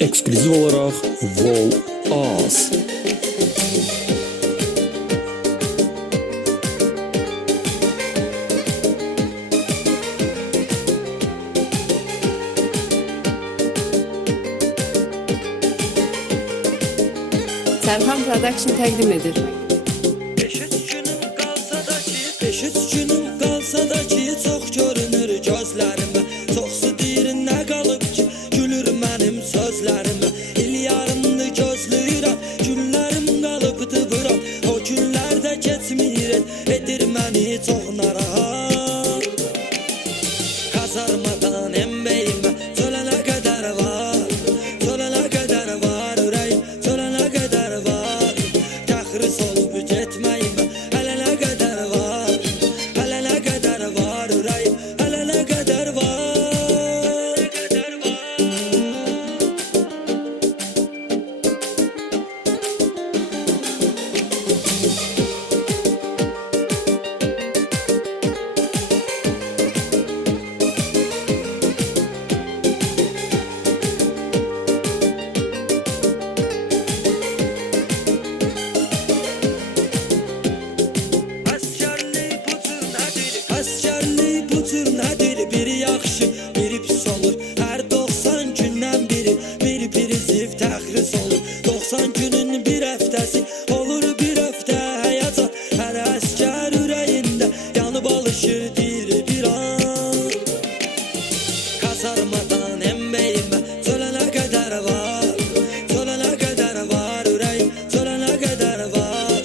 Eksklüziv olarak Vol Az. Serhan Production təqdim edir. Beşiz günüm qalsa da ki, çox görünür gözlərimə. Çoxsu deyir nə qalıb ki, gülür mənim sözlərimə. İl yarımdır gözləyirəm, günlərim qalıbdı bura. O günlər də keçmir, edir məni çox narahat. Kazarmadan embəyimə çölənə qədər var, çölənə qədər var ürəyim, çölənə qədər var. Təxris olub getməyimə hələ nə qədər var, hələ nə qədər var ürəyim, hələ nə qədər var. Əsgərlik bu cür nədir? Biri yaxşı, biri pis olur. Hər 90 gündən biri ziv təxris olur. 90 günün bir həftəsi olur bir həftə həyata. Hər əsgər ürəyində yanıb alışır deyir bir an. Kazarmadan embəyimə çölənə qədər var, çölənə qədər var ürəyim, çölənə qədər var.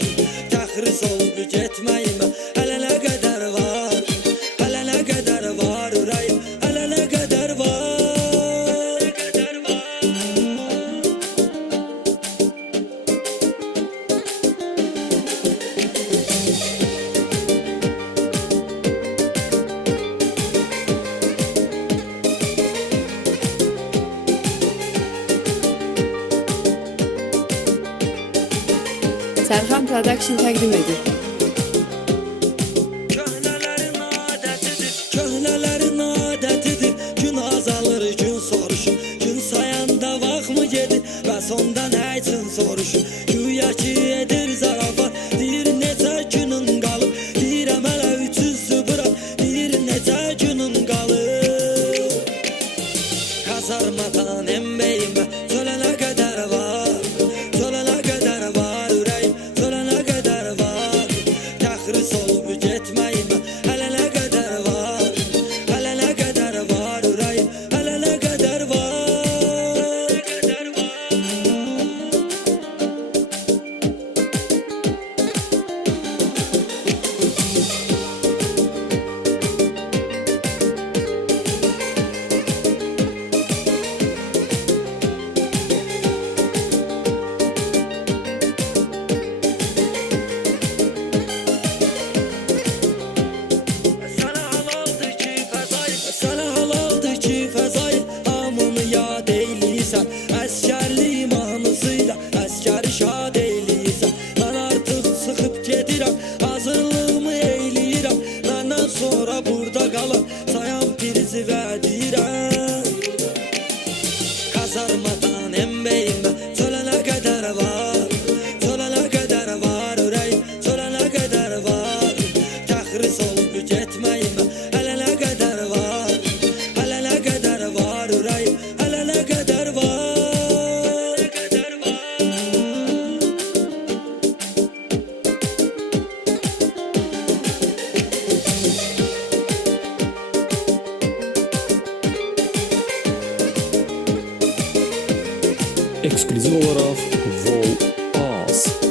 Təxris olub getməyimə hələ nə qədər var, hələ nə qədər var ürəyim, hələ nə qədər var. Serhan Production təqdim edir. Köhnələrin adətidir, gün azalır, gün soruşur. Gün sayanda vaxt mı gedir, bəs onda nə üçün soruşur? Güya ki edir zarafat, deyir neçə günün qalıb. Deyirəm hələ 300 bırak, deyir neçə günün qalıb. Kazarmadan embəyimə çölənə qədər var, çölənə qədər var ürəyim, çölənə qədər var. Təxris olub getməyimə hələ nə qədər var, hələ nə qədər var ürəyim, hələ nə qədər var. Sənə halaldır ki fəzayı, hamını yad eyləyirsən. Əsgərlik mahnısıyla əsgəri şad eyləyirsən. Mən artıq çıxıb gedirəm, hazırlığımı eyləyirəm. Məndən sonra burada qalan sayan prizi vədirəm. Kazarmadan embəyimə çölənə qədər var, çölənə qədər var ürəyim, çölənə qədər var. Təxris olub getməyimə hələ nə qədər var, hələ nə qədər var ürəyim, hələ nə qədər var. Eksklüziv olarak Vol Az.